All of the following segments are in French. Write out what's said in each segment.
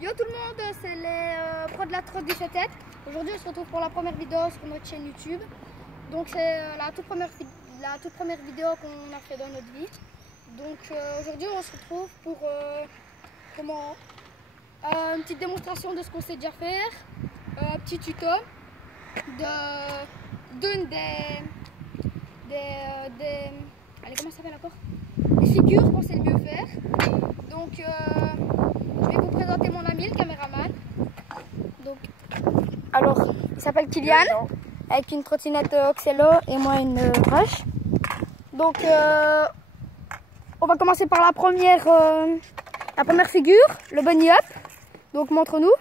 Yo tout le monde, c'est les pros de la trotte du tête. Aujourd'hui on se retrouve pour la première vidéo sur notre chaîne YouTube. Donc c'est la toute première vidéo qu'on a fait dans notre vie. Donc aujourd'hui on se retrouve pour une petite démonstration de ce qu'on sait déjà faire. Un petit tuto d'une allez, comment ça s'appelle encore? Des figures qu'on sait le mieux faire. Donc je vais vous présenter mon ami, le caméraman. Donc, alors, il s'appelle Kylian, avec une trottinette Oxello et moi une Rush. Donc, on va commencer par la première figure, le bunny up. Donc, montre-nous.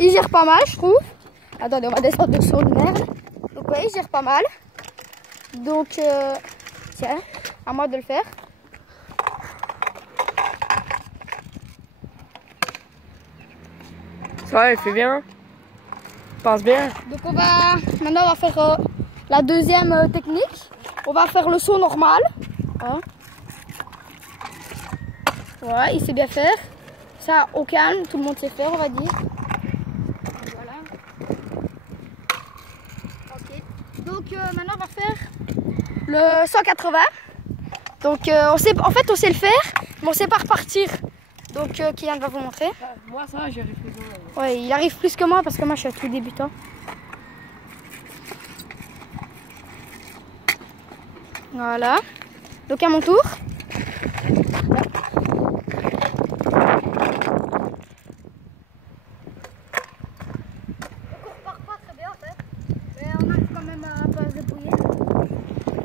Il gère pas mal, je trouve. Attendez, on va descendre de son de merde. Donc, ouais, il gère pas mal. Donc, tiens, à moi de le faire. Ça, il fait bien. Il passe bien. Donc maintenant on va faire la deuxième technique. On va faire le saut normal. Hein. Ouais, il sait bien faire. Ça au calme, tout le monde sait faire, on va dire. Voilà. Ok. Donc maintenant on va faire le 180. Donc on sait le faire, mais on sait pas repartir. Donc Kylian va vous montrer. Moi ça, j'y arrive plus que moi. Ouais, il arrive plus que moi parce que moi je suis tout débutant. Voilà. Donc à mon tour.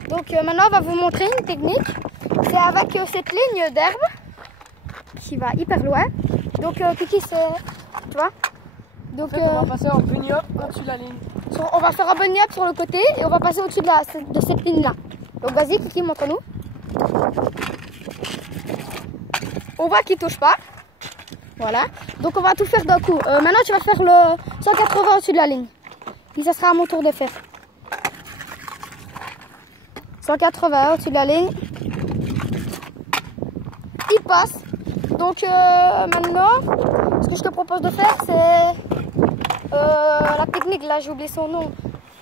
Donc maintenant on va vous montrer une technique. C'est avec cette ligne d'herbe qui va hyper loin. Donc Kiki c'est, tu vois. Donc en fait, on va passer en bunny up au-dessus de la ligne. On va faire un bunny up sur le côté et on va passer au-dessus de cette ligne là. Donc vas-y Kiki, montre-nous. On voit qu'il touche pas. Voilà. Donc on va tout faire d'un coup. Maintenant tu vas faire le 180 au-dessus de la ligne. Et ça sera à mon tour de faire. 180 au-dessus de la ligne. Il passe. Donc maintenant, ce que je te propose de faire, c'est la technique. Là, j'ai oublié son nom.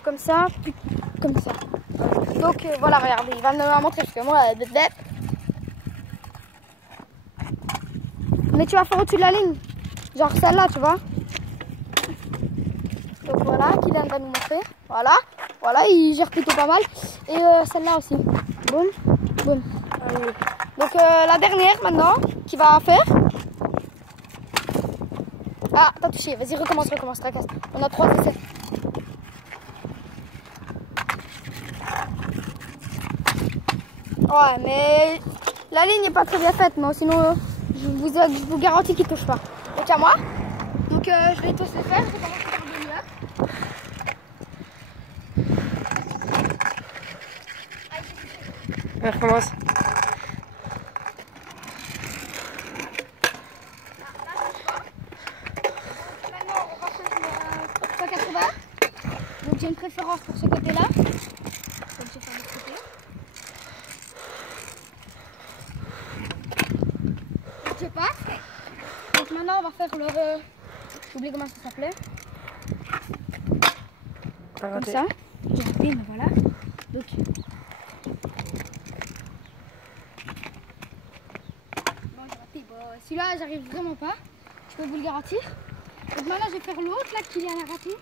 Comme ça, puis comme ça. Donc voilà, regarde, il va me la montrer parce que moi, mais tu vas faire au-dessus de la ligne. Genre celle-là, tu vois. Donc voilà, Kylian va nous montrer. Voilà, voilà, il gère plutôt pas mal. Et celle-là aussi. Boum, boum. Donc la dernière maintenant, qui va faire. Ah, t'as touché. Vas-y, recommence, tracasse. On a 3 essais. Ouais, mais la ligne n'est pas très bien faite, mais sinon, je vous garantis qu'il touche pas. Donc à moi. Donc je vais tous les faire. Je vais commencer par le bunny up. On recommence. Donc j'ai une préférence pour ce côté-là. Donc je vais faire de ce côté. Donc je passe. Donc maintenant on va faire le... j'ai oublié comment ça s'appelait. Comme ça. J'ai raté, mais voilà. Donc... bon, j'ai raté. Bon, celui-là j'arrive vraiment pas. Je peux vous le garantir. Donc maintenant je vais faire l'autre là qui vient à rater.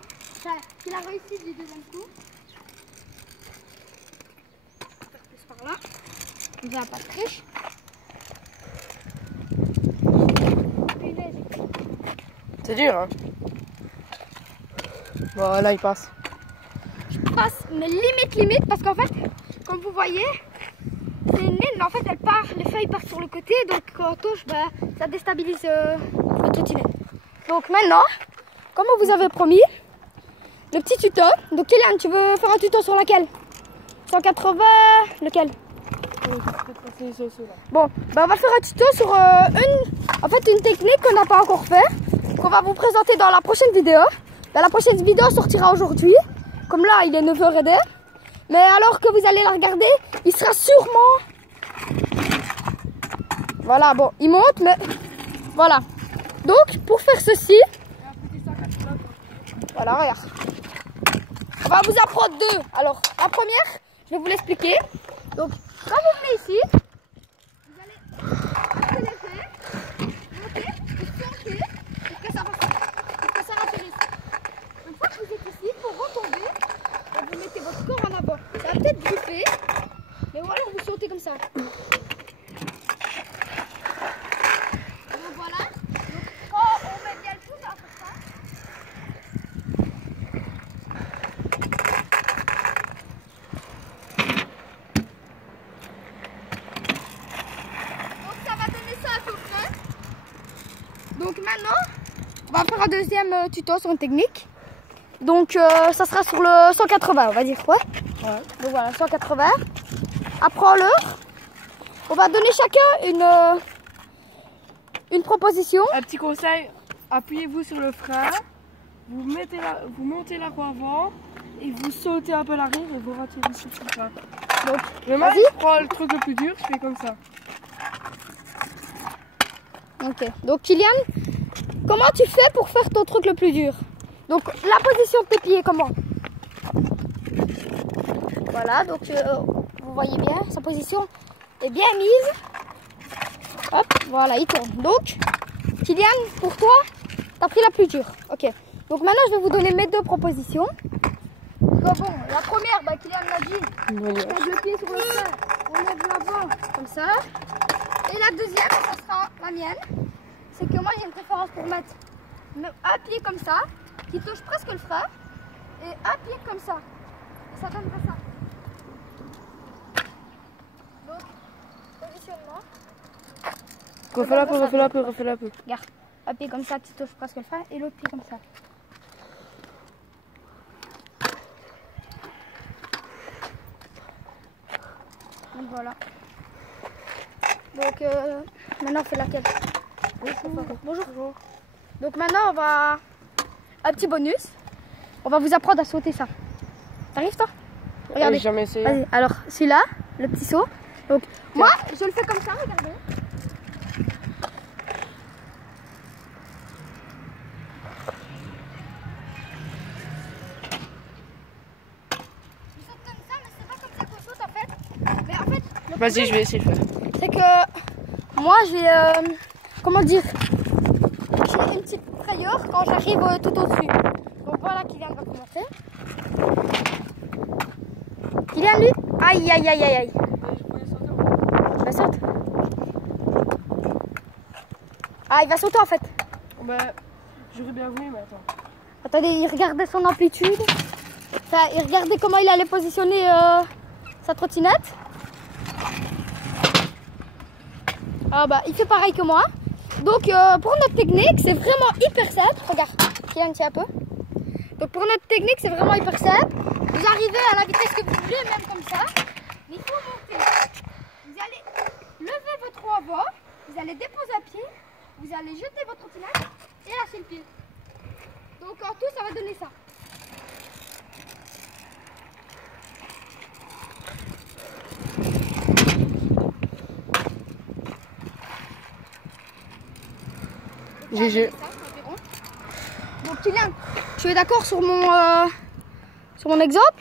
Il a réussi du deuxième coup. On va faire plus par là. Il va pas de triche. C'est dur, hein. Bon, là, il passe. Je passe, mais limite, parce qu'en fait, comme vous voyez, c'est une ligne, mais en fait, elle part, les feuilles partent sur le côté, donc quand on touche, bah, ça déstabilise le trottinette. Donc maintenant, comme on vous avait promis, le petit tuto. Donc Kylian, tu veux faire un tuto sur laquelle? 180, lequel? Bon, bah on va faire un tuto sur une technique qu'on n'a pas encore fait, qu'on va vous présenter dans la prochaine vidéo. Bah, la prochaine vidéo sortira aujourd'hui. Comme là, il est 9h02. Mais alors que vous allez la regarder, il sera sûrement Voilà, bon, il monte, mais voilà. Donc, pour faire ceci, voilà, regarde. On va vous apprendre deux. Alors, la première, je vais vous l'expliquer. Donc, quand vous venez ici, vous allez accélérer, monter, et sauter, pour que ça ratterrisse. Une fois que vous êtes ici, pour retomber, vous mettez votre corps en avant. Ça va peut-être griffer, mais voilà, vous sautez comme ça. Donc maintenant, on va faire un deuxième tuto sur une technique. Donc ça sera sur le 180, on va dire, ouais. Donc voilà, 180. Après l'heure, on va donner chacun une proposition. Un petit conseil, appuyez-vous sur le frein, vous montez la roue avant et vous sautez un peu l'arrière et vous ratterrissez sur le frein. Donc, moi, je prends le truc le plus dur, je fais comme ça. Ok, donc Kylian, comment tu fais pour faire ton truc le plus dur? Donc la position de tes pieds, comment? Voilà, donc vous voyez bien, sa position est bien mise. Hop, voilà, il tourne. Donc, Kylian, pour toi, tu as pris la plus dure. Ok, donc maintenant je vais vous donner mes deux propositions. Donc, bon, la première, bah, Kylian l'a dit, on lève le pied sur le frein, on lève l'avant, comme ça. Et la deuxième, ça sera la mienne, c'est que moi j'ai une préférence pour mettre un pied comme ça, qui touche presque le frein, et un pied comme ça. Et ça donnerait ça. Donc, positionnement. Refais-le un peu. Regarde, un pied comme ça qui touche presque le frein, et l'autre pied comme ça. Donc voilà. Donc maintenant on fait laquelle? Bonjour. Donc maintenant on va un petit bonus. On va vous apprendre à sauter ça. T'arrives toi? Regardez. J'ai jamais essayé. Vas-y. Alors celui-là, le petit saut. Donc moi je le fais comme ça, regardez. Je saute comme ça, mais c'est pas comme ça qu'on saute en fait. Mais en fait. Vas-y, je vais essayer de faire. C'est que moi j'ai comment dire, j'ai une petite frayeur quand j'arrive tout au-dessus. Donc voilà, Kylian va commencer. Kylian lui, aïe aïe aïe aïe aïe. Il saute. Ah, il va sauter en fait. Bah, j'aurais bien voulu, mais attends. Attendez, il regardait son amplitude. Ça, il regardait comment il allait positionner sa trottinette. Ah bah, il fait pareil que moi. Donc pour notre technique, c'est vraiment hyper simple. Regarde, Kylian, tiens un peu. Donc pour notre technique, c'est vraiment hyper simple. Vous arrivez à la vitesse que vous voulez, même comme ça. Mais il faut monter. Vous allez lever votre roue avant. Vous allez déposer un pied. Vous allez jeter votre trottinette et lâcher le pied. Donc en tout, ça va donner ça. GG. Donc Kylian, tu es d'accord sur mon exemple?